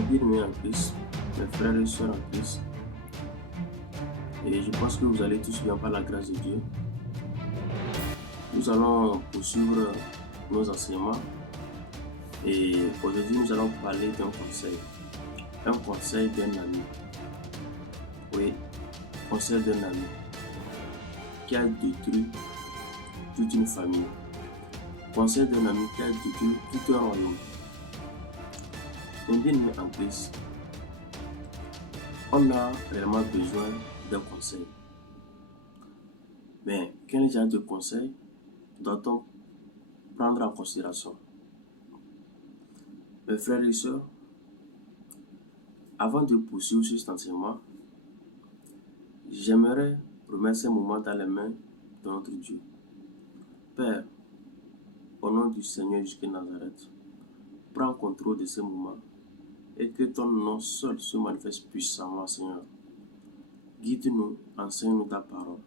Mes bien-aimés en Christ, mes frères et sœurs en Christ, et je pense que vous allez tous bien par la grâce de Dieu. Nous allons poursuivre nos enseignements et aujourd'hui nous allons parler d'un conseil d'un ami. Oui, conseil d'un ami qui a détruit toute une famille. Conseil d'un ami qui a détruit tout un royaume. Mes bien-aimés en Christ, on a réellement besoin d'un conseil. Mais quel genre de conseil doit-on prendre en considération? Mes frères et sœurs, avant de poursuivre cet enseignement, j'aimerais remettre ce moment dans les mains de notre Dieu. Père, au nom du Seigneur Jésus de Nazareth, prends contrôle de ce moment et que ton nom seul se manifeste puissamment, Seigneur. Guide-nous, enseigne-nous ta parole.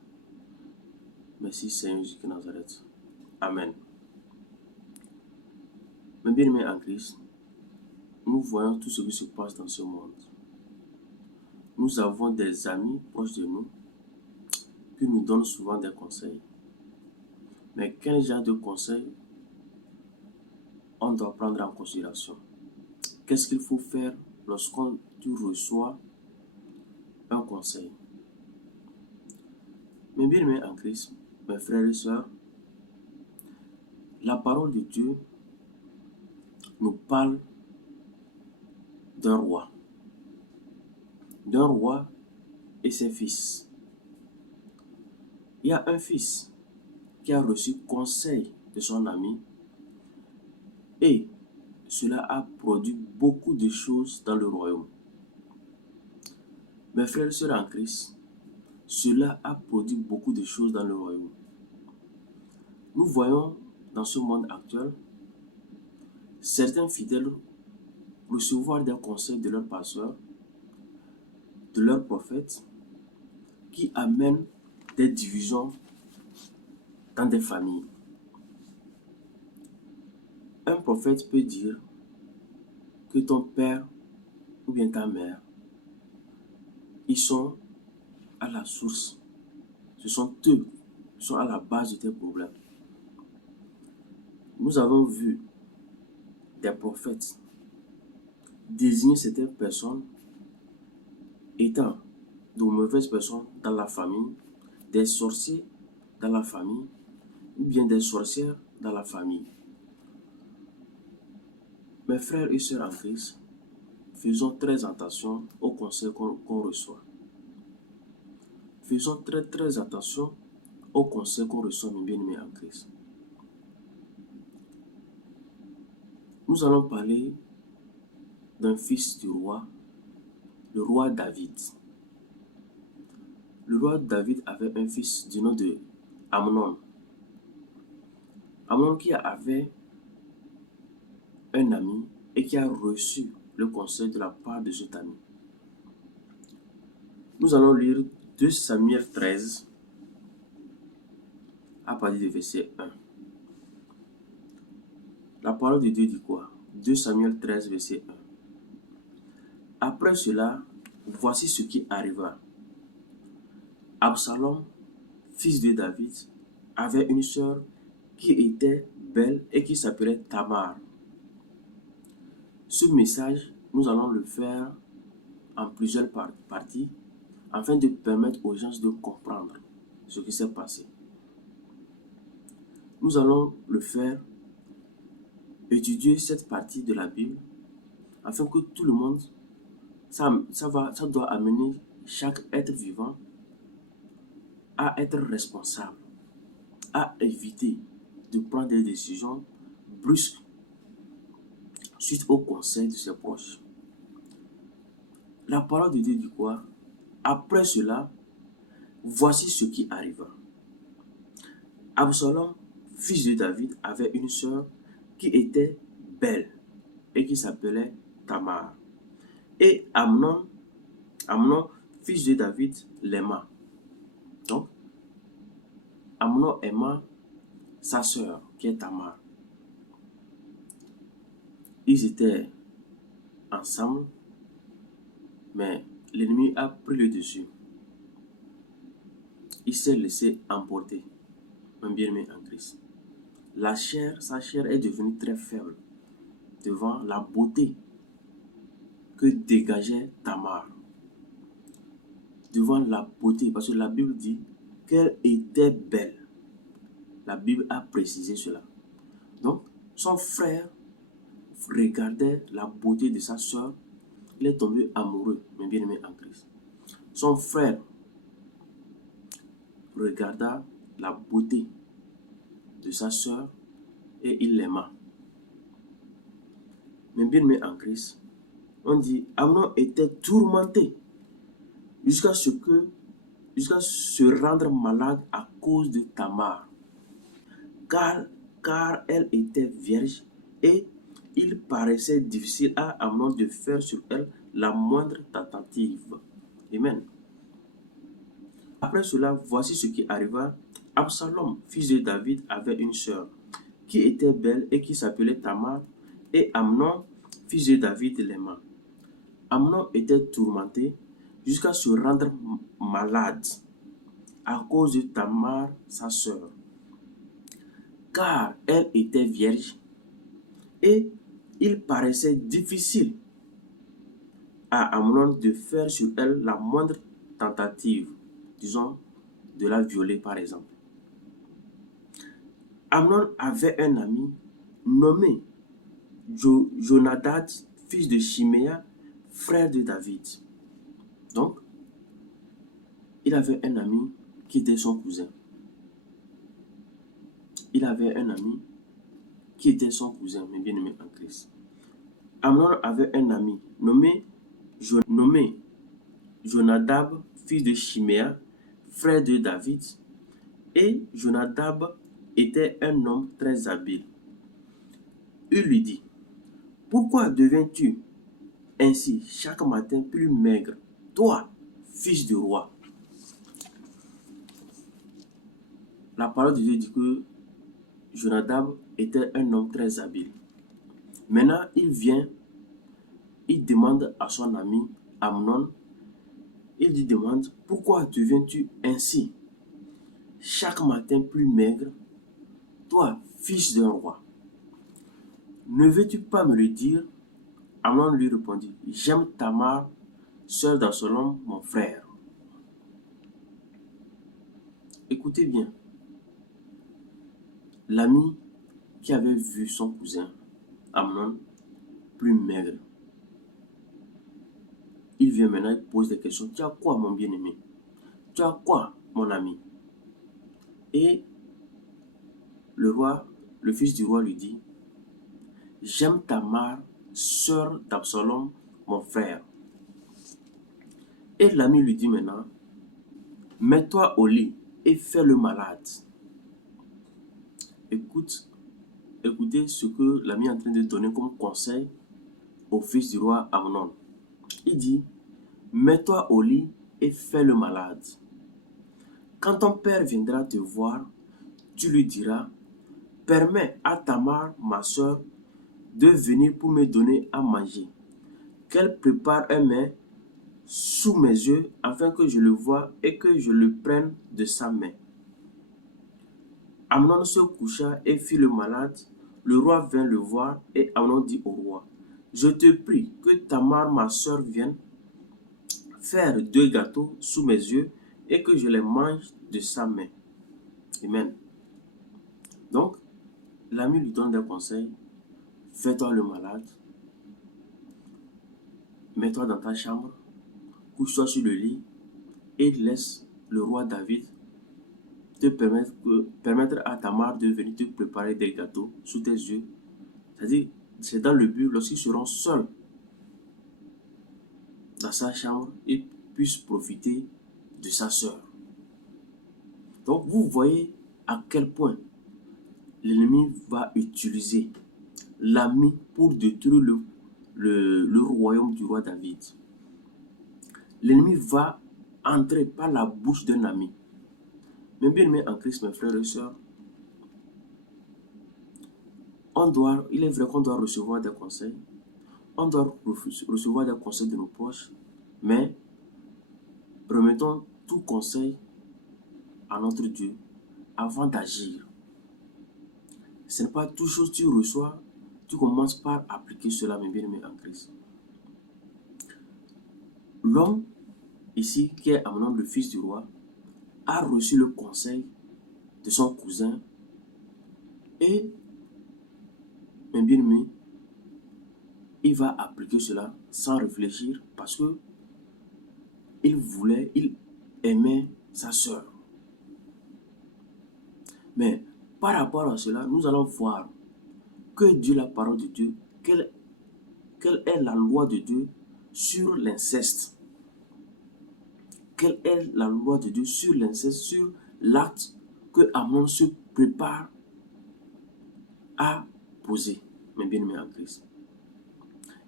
Merci, Seigneur Jésus de Nazareth. Amen. Mes bien-aimés en Christ, nous voyons tout ce qui se passe dans ce monde. Nous avons des amis proches de nous qui nous donnent souvent des conseils. Mais quel genre de conseils on doit prendre en considération? Qu'est-ce qu'il faut faire lorsqu'on reçoit un conseil? Mes bien-aimés en Christ, mes frères et sœurs, la parole de Dieu nous parle d'un roi et ses fils. Il y a un fils qui a reçu conseil de son ami et cela a produit beaucoup de choses dans le royaume. Mes frères et sœurs en Christ, cela a produit beaucoup de choses dans le royaume. Nous voyons dans ce monde actuel certains fidèles recevoir des conseils de leurs pasteurs, de leurs prophètes, qui amènent des divisions dans des familles. Un prophète peut dire que ton père ou bien ta mère, ils sont à la source. Ce sont eux qui sont à la base de tes problèmes. Nous avons vu des prophètes désigner certaines personnes étant de mauvaises personnes dans la famille, des sorciers dans la famille ou bien des sorcières dans la famille. Mes frères et sœurs en Christ, faisons très attention aux conseils qu'on reçoit. Faisons très attention aux conseils qu'on reçoit, mes bien-aimés en Christ. Nous allons parler d'un fils du roi, le roi David. Le roi David avait un fils du nom de Amnon. Amnon qui avait un ami et qui a reçu le conseil de la part de cet ami. Nous allons lire 2 Samuel 13 à partir du verset 1. La parole de Dieu dit quoi? 2 Samuel 13, verset 1. Après cela, voici ce qui arriva. Absalom, fils de David, avait une sœur qui était belle et qui s'appelait Tamar. Ce message, nous allons le faire en plusieurs parties afin de permettre aux gens de comprendre ce qui s'est passé. Nous allons le faire, étudier cette partie de la Bible afin que tout le monde, ça doit amener chaque être vivant à être responsable, à éviter de prendre des décisions brusques suite au conseil de ses proches. La parole de Dieu dit quoi? Après cela, voici ce qui arriva. Absalom, fils de David, avait une sœur qui était belle et qui s'appelait Tamar. Et Amnon, fils de David, l'aima. Donc, Amnon aima sa sœur qui est Tamar. Ils étaient ensemble Mais l'ennemi a pris le dessus. Il s'est laissé emporter, mon bien-aimé en Christ. Sa chair est devenue très faible devant la beauté que dégageait Tamar. Devant la beauté, parce que la Bible dit qu'elle était belle. La Bible a précisé cela. Donc, son frère regardait la beauté de sa soeur. Il est tombé amoureux, mon bien-aimé en Christ. Son frère regarda la beauté de sa soeur et il l'aima. Mon bien-aimé en Christ, on dit Amnon était tourmenté jusqu'à se rendre malade à cause de Tamar, car elle était vierge et il paraissait difficile à Amnon de faire sur elle la moindre tentative. Amen. Après cela, voici ce qui arriva. Absalom, fils de David, avait une sœur qui était belle et qui s'appelait Tamar, et Amnon, fils de David, l'aima. Amnon était tourmenté jusqu'à se rendre malade à cause de Tamar, sa sœur, car elle était vierge et il paraissait difficile à Amnon de faire sur elle la moindre tentative, disons, de la violer par exemple. Amnon avait un ami nommé Jonadab, fils de Chiméa, frère de David. Donc, il avait un ami qui était son cousin. Il avait un ami qui était son cousin, mais bien aimé en Christ. Amnon avait un ami nommé Jonadab, fils de Chiméa, frère de David. Et Jonadab était un homme très habile. Il lui dit, pourquoi deviens-tu ainsi chaque matin plus maigre, toi, fils de roi? La parole de Dieu dit que Jonadab était un homme très habile. Maintenant, il demande à son ami Amnon, il lui demande, pourquoi deviens-tu ainsi chaque matin plus maigre, toi, fils d'un roi? Ne veux-tu pas me le dire? Amnon lui répondit, j'aime Tamar, sœur d'Absalom, mon frère. Écoutez bien, l'ami qui avait vu son cousin, Amnon, plus maigre, il vient maintenant, il pose des questions. Tu as quoi, mon bien-aimé? Tu as quoi, mon ami? Et le fils du roi lui dit, j'aime Tamar, sœur d'Absalom, mon frère. Et l'ami lui dit maintenant, mets-toi au lit et fais le malade. Écoutez ce que l'ami est en train de donner comme conseil au fils du roi Amnon. Il dit, mets-toi au lit et fais le malade. Quand ton père viendra te voir, tu lui diras, permets à Tamar, ma soeur, de venir pour me donner à manger. Qu'elle prépare un mets sous mes yeux afin que je le voie et que je le prenne de sa main. Amnon se coucha et fit le malade. Le roi vint le voir et Amnon dit au roi, je te prie que Tamar, ma soeur, vienne faire 2 gâteaux sous mes yeux et que je les mange de sa main. Amen. Donc, l'ami lui donne des conseils. Fais-toi le malade. Mets-toi dans ta chambre. Couche-toi sur le lit et laisse le roi David te permettre à Tamar de venir te préparer des gâteaux sous tes yeux. C'est-à-dire, c'est dans le but, lorsqu'ils seront seuls dans sa chambre, ils puissent profiter de sa soeur. Donc, vous voyez à quel point l'ennemi va utiliser l'ami pour détruire le royaume du roi David. L'ennemi va entrer par la bouche d'un ami. Mais bien aimé en Christ, mes frères et sœurs, il est vrai qu'on doit recevoir des conseils. On doit recevoir des conseils de nos proches. Mais remettons tout conseil à notre Dieu avant d'agir. Ce n'est pas toute chose que tu reçois, tu commences par appliquer cela, mes bien-aimés en Christ. L'homme, ici, qui est à mon nom le fils du roi, a reçu le conseil de son cousin et, mes bien-aimés, il va appliquer cela sans réfléchir parce que il aimait sa sœur. Mais par rapport à cela, nous allons voir que Dieu, la parole de Dieu, quelle est la loi de Dieu sur l'inceste. Quelle est la loi de Dieu sur l'inceste, sur l'acte que Amnon se prépare à poser, mes bien-aimés en Christ.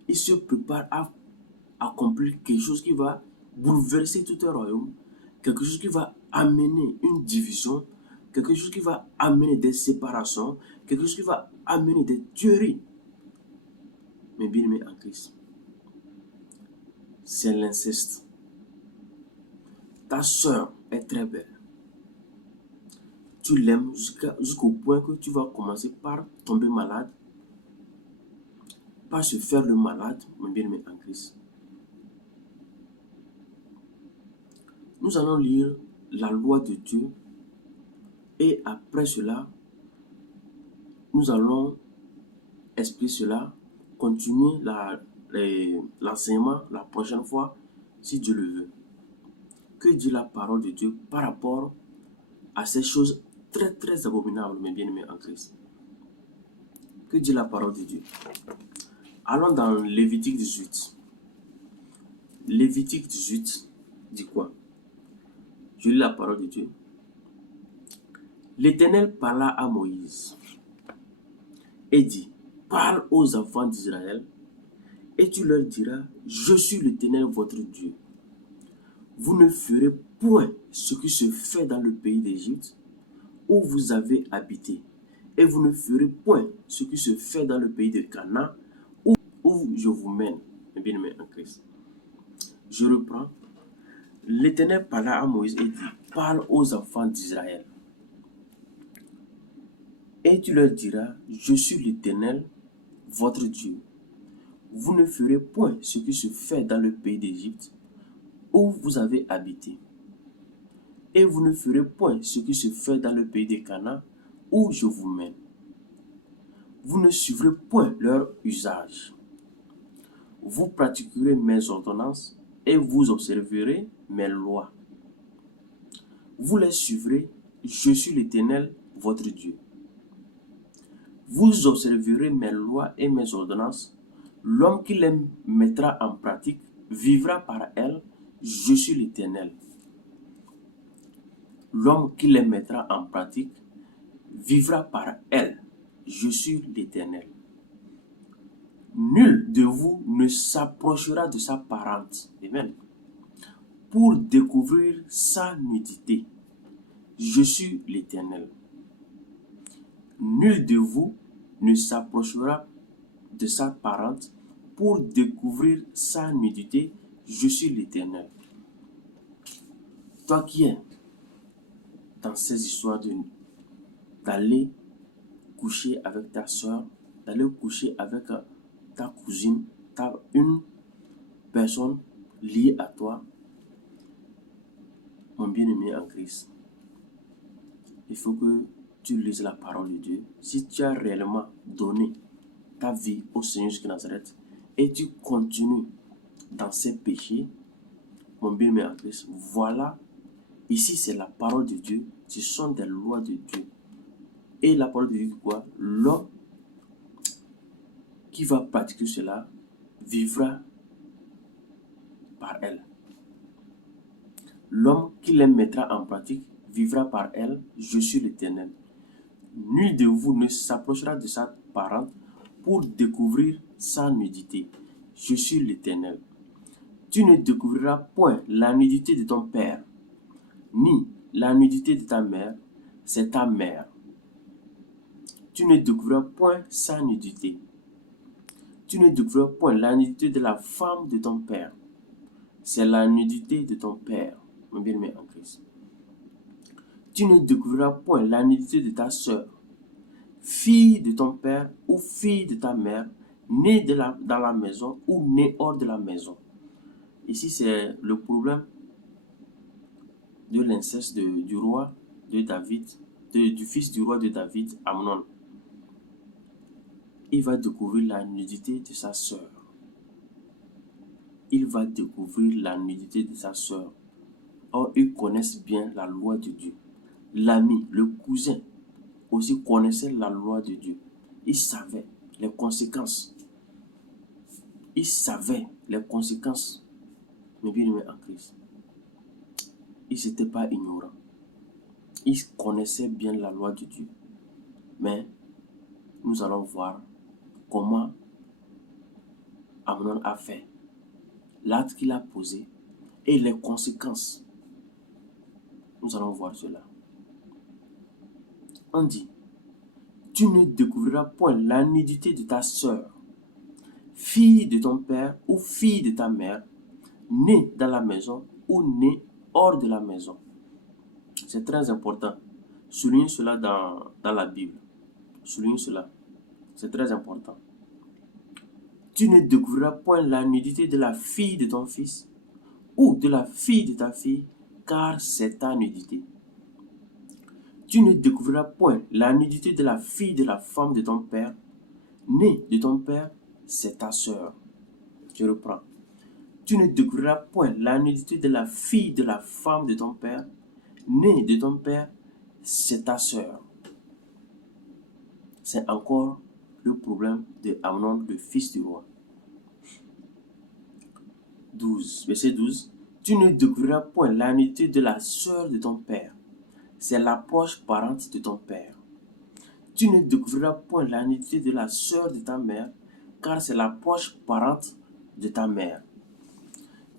Il se prépare à accomplir quelque chose qui va bouleverser tout un royaume, quelque chose qui va amener une division, quelque chose qui va amener des séparations, quelque chose qui va amener des tueries. Mes bien-aimés en Christ, c'est l'inceste. Ta soeur est très belle. Tu l'aimes jusqu'au point que tu vas commencer par tomber malade, par se faire le malade, mon bien-aimé en Christ. Nous allons lire la loi de Dieu et après cela, nous allons expliquer cela, continuer l'enseignement la prochaine fois, si Dieu le veut. Que dit la parole de Dieu par rapport à ces choses très très abominables, mes bien-aimés en Christ? Que dit la parole de Dieu? Allons dans Lévitique 18. Lévitique 18 dit quoi? Je lis la parole de Dieu. L'Éternel parla à Moïse et dit, parle aux enfants d'Israël et tu leur diras, je suis l'Éternel votre Dieu. Vous ne ferez point ce qui se fait dans le pays d'Égypte où vous avez habité, et vous ne ferez point ce qui se fait dans le pays de Canaan où je vous mène, mes bien-aimés en Christ. Je reprends. L'Éternel parla à Moïse et dit, parle aux enfants d'Israël. Et tu leur diras, je suis l'Éternel, votre Dieu. Vous ne ferez point ce qui se fait dans le pays d'Égypte où vous avez habité. Et vous ne ferez point ce qui se fait dans le pays de Canaan où je vous mène. Vous ne suivrez point leur usage. Vous pratiquerez mes ordonnances et vous observerez mes lois. Vous les suivrez, je suis l'Éternel, votre Dieu. Vous observerez mes lois et mes ordonnances. L'homme qui les mettra en pratique vivra par elles, je suis l'Éternel. L'homme qui les mettra en pratique vivra par elles, je suis l'Éternel. Nul de vous ne s'approchera de sa parente, amen, pour découvrir sa nudité. Je suis l'Éternel. Nul de vous ne s'approchera de sa parente pour découvrir sa nudité. Je suis l'Éternel. Toi qui es dans ces histoires d'aller coucher avec ta soeur, d'aller coucher avec ta cousine, une personne liée à toi, mon bien-aimé en Christ, il faut que tu lises la parole de Dieu. Si tu as réellement donné ta vie au Seigneur jusqu'à Nazareth et tu continues dans ces péchés, mon bien-aimé en Christ, voilà, ici c'est la parole de Dieu, ce sont des lois de Dieu. Et la parole de Dieu dit quoi? L'homme qui va pratiquer cela vivra par elle. L'homme qui les mettra en pratique vivra par elle, je suis l'Éternel. Nul de vous ne s'approchera de sa parente pour découvrir sa nudité. Je suis l'Éternel. Tu ne découvriras point la nudité de ton père, ni la nudité de ta mère, c'est ta mère. Tu ne découvriras point sa nudité. Tu ne découvriras point la nudité de la femme de ton père. c'est la nudité de ton père, mon bien-aimé en Christ. Tu ne découvriras point la nudité de ta sœur, fille de ton père ou fille de ta mère, née dans la maison ou née hors de la maison. Ici, c'est le problème de l'inceste du roi de David, du fils du roi de David, Amnon. Il va découvrir la nudité de sa sœur. Il va découvrir la nudité de sa sœur. Or, ils connaissent bien la loi de Dieu. L'ami, le cousin, aussi connaissait la loi de Dieu. Il savait les conséquences. Il savait les conséquences, mes bien-aimés en Christ. Il n'était pas ignorant. Il connaissait bien la loi de Dieu. Mais nous allons voir comment Amnon a fait, l'acte qu'il a posé et les conséquences. Nous allons voir cela. On dit, tu ne découvriras point la nudité de ta sœur, fille de ton père ou fille de ta mère, née dans la maison ou née hors de la maison. C'est très important. Souligne cela dans la Bible. Souligne cela. C'est très important. Tu ne découvriras point la nudité de la fille de ton fils ou de la fille de ta fille, car c'est ta nudité. Tu ne découvriras point la nudité de la fille de la femme de ton père, née de ton père, c'est ta sœur. Je reprends. Tu ne découvriras point la nudité de la fille de la femme de ton père, née de ton père, c'est ta sœur. C'est encore le problème de Amnon, le fils du roi. 12, verset 12. Tu ne découvriras point la nudité de la sœur de ton père. C'est la proche parente de ton père. Tu ne découvriras point la nudité de la sœur de ta mère, car c'est la proche parente de ta mère.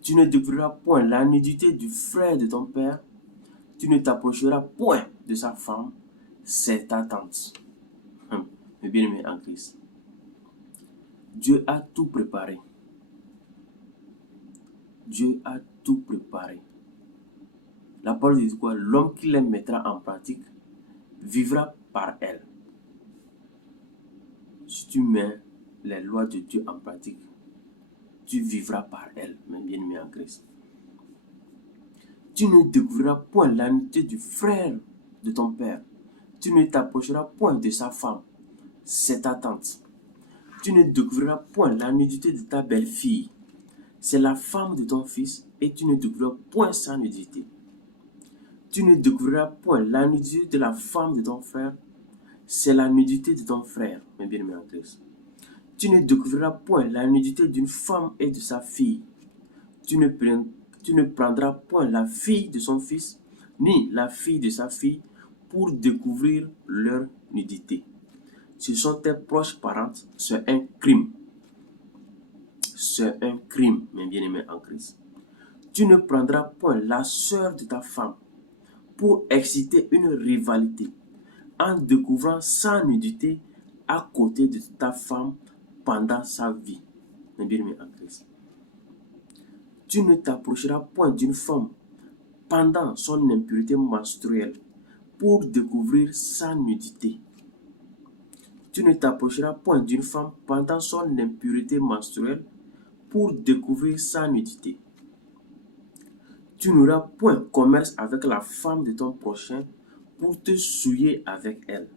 Tu ne découvriras point la nudité du frère de ton père. Tu ne t'approcheras point de sa femme, c'est ta tante. Mes bien-aimés en Christ. Dieu a tout préparé. Dieu a tout préparé. La parole dit quoi? L'homme qui les mettra en pratique vivra par elle. Si tu mets les lois de Dieu en pratique, tu vivras par elle, mes bien-aimés en Christ. Tu ne découvriras point la nudité du frère de ton père. Tu ne t'approcheras point de sa femme, c'est ta tante. Tu ne découvriras point la nudité de ta belle-fille, c'est la femme de ton fils, et tu ne découvriras point sa nudité. Tu ne découvriras point la nudité de la femme de ton frère, c'est la nudité de ton frère, mes bien-aimés en Christ. Tu ne découvriras point la nudité d'une femme et de sa fille. Tu ne prendras point la fille de son fils, ni la fille de sa fille, pour découvrir leur nudité. Ce sont tes proches parentes, c'est un crime. C'est un crime, mes bien-aimés en Christ. Tu ne prendras point la sœur de ta femme pour exciter une rivalité en découvrant sa nudité à côté de ta femme pendant sa vie, mes bien-aimés en Christ. Tu ne t'approcheras point d'une femme pendant son impureté menstruelle pour découvrir sa nudité. Tu ne t'approcheras point d'une femme pendant son impureté menstruelle pour découvrir sa nudité. Tu n'auras point commerce avec la femme de ton prochain pour te souiller avec elle.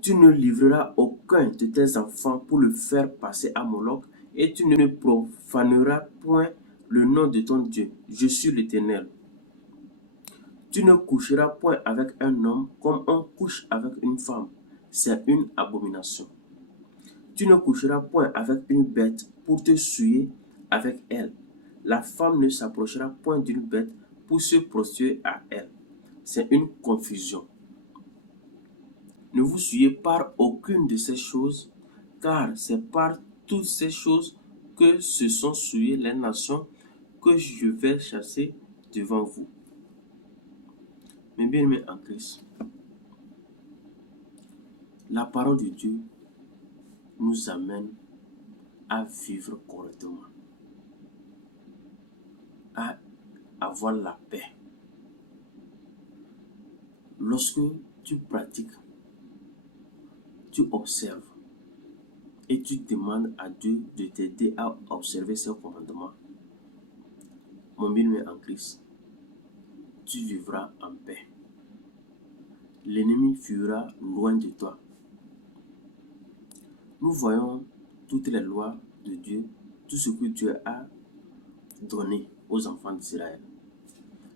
Tu ne livreras aucun de tes enfants pour le faire passer à Moloch, et tu ne profaneras point le nom de ton Dieu. Je suis l'Éternel. Tu ne coucheras point avec un homme comme on couche avec une femme. C'est une abomination. Tu ne coucheras point avec une bête pour te souiller avec elle. La femme ne s'approchera point d'une bête pour se prostituer à elle. C'est une confusion. Ne vous souillez par aucune de ces choses, car c'est par toutes ces choses que se sont souillées les nations que je vais chasser devant vous. Mes bien-aimés en Christ, la parole de Dieu nous amène à vivre correctement. à avoir la paix. Lorsque tu pratiques, tu observes et tu demandes à Dieu de t'aider à observer ses commandements, mon bien-aimé en Christ, tu vivras en paix. L'ennemi fuira loin de toi. Nous voyons toutes les lois de Dieu, tout ce que Dieu a donné aux enfants d'Israël.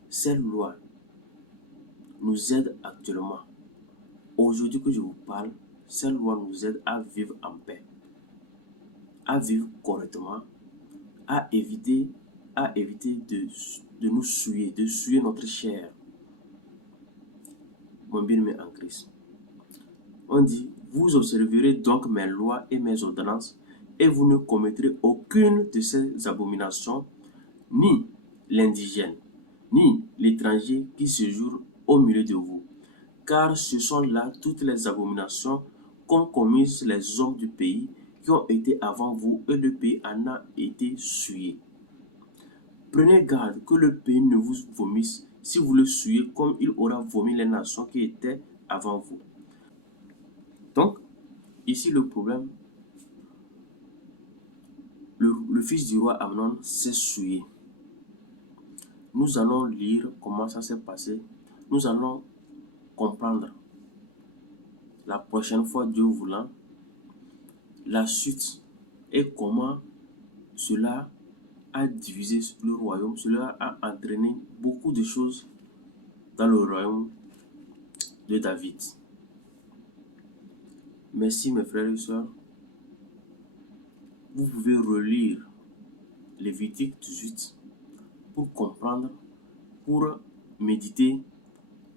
Ces lois nous aident actuellement. Aujourd'hui que je vous parle, ces lois nous aident à vivre en paix, à vivre correctement, à éviter, de nous souiller, de souiller notre chair. Mon bien-aimé en Christ. On dit, vous observerez donc mes lois et mes ordonnances, et vous ne commettrez aucune de ces abominations, ni l'indigène, ni l'étranger qui séjourne au milieu de vous. Car ce sont là toutes les abominations qu'ont commises les hommes du pays qui ont été avant vous, et le pays en a été souillé. Prenez garde que le pays ne vous vomisse si vous le souillez comme il aura vomi les nations qui étaient avant vous. Donc, ici le problème, le fils du roi Amnon s'est souillé. Nous allons lire comment ça s'est passé. Nous allons comprendre la prochaine fois, Dieu voulant, la suite et comment cela a divisé le royaume. Cela a entraîné beaucoup de choses dans le royaume de David. Merci mes frères et sœurs. Vous pouvez relire Lévitique 18 pour comprendre, pour méditer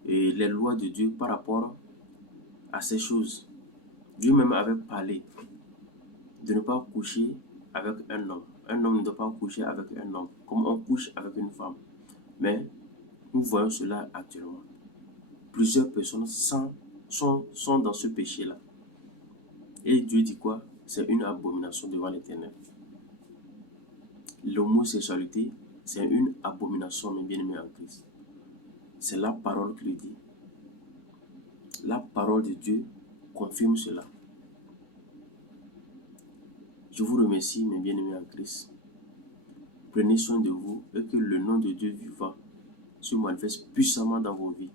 les lois de Dieu par rapport à ces choses. Dieu même avait parlé de ne pas coucher avec un homme. Un homme ne doit pas coucher avec un homme, comme on couche avec une femme. Mais nous voyons cela actuellement. Plusieurs personnes sont dans ce péché-là. Et Dieu dit quoi? C'est une abomination devant l'Éternel. L'homosexualité, c'est une abomination, mes bien-aimés en Christ. C'est la parole qui le dit. La parole de Dieu confirme cela. Je vous remercie, mes bien-aimés en Christ. Prenez soin de vous et que le nom de Dieu vivant se manifeste puissamment dans vos vies.